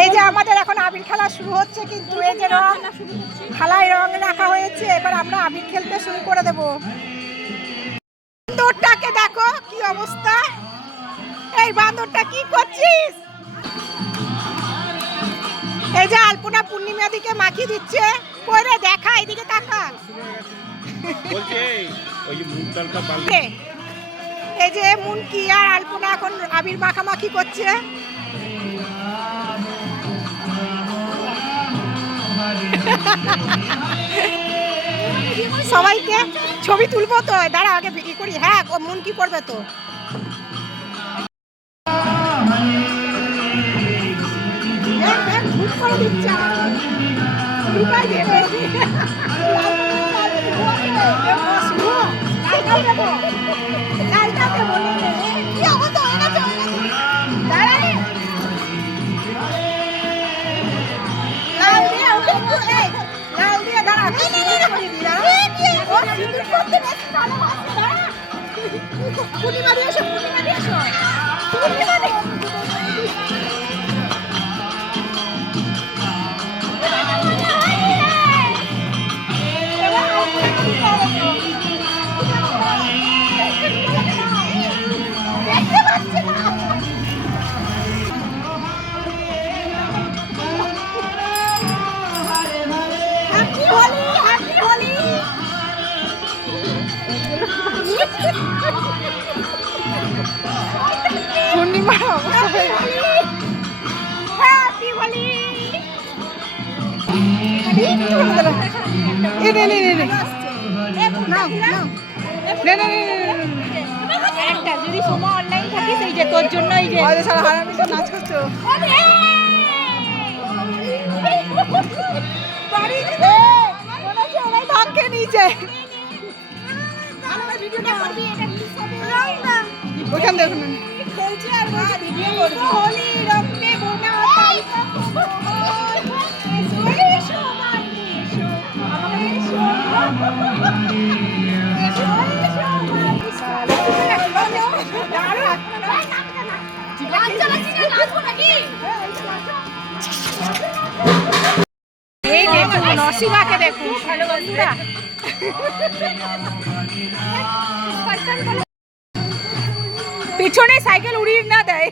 এই যে আমাদের এখন আবির খেলা শুরু হচ্ছে, কিন্তু এই যে রং থালায় রং রাখা হয়েছে, এবার আমরা আবির খেলতে শুরু করে দেব। বান্দরটাকে দেখো কি অবস্থা। এই বান্দরটা কি করছিস? এই যে আলপনা পূর্ণিমা দিকে মাখিয়ে দিচ্ছে, পরে দেখা এদিকে তাকা। এই যে মুনকি আর আলপনা এখন আবির মাখামাখি করছে। সবাইকে ছবি তুলবো তো, দাঁড়া আগে ভিডিও করি। হ্যাঁ, মুনকি করবে তো। পূর্ণিমা একটা যদি সময় অনলাইন থাকিস, এই যে তোর জন্য এই যে নাচ করছো। ভাঙকে নিচে ওখান দেখুন এই দেখুন নসিমাকে দেখুন। হ্যালো বন্ধুরা, পিছনে সাইকেল উড়িয়ে না দেয়।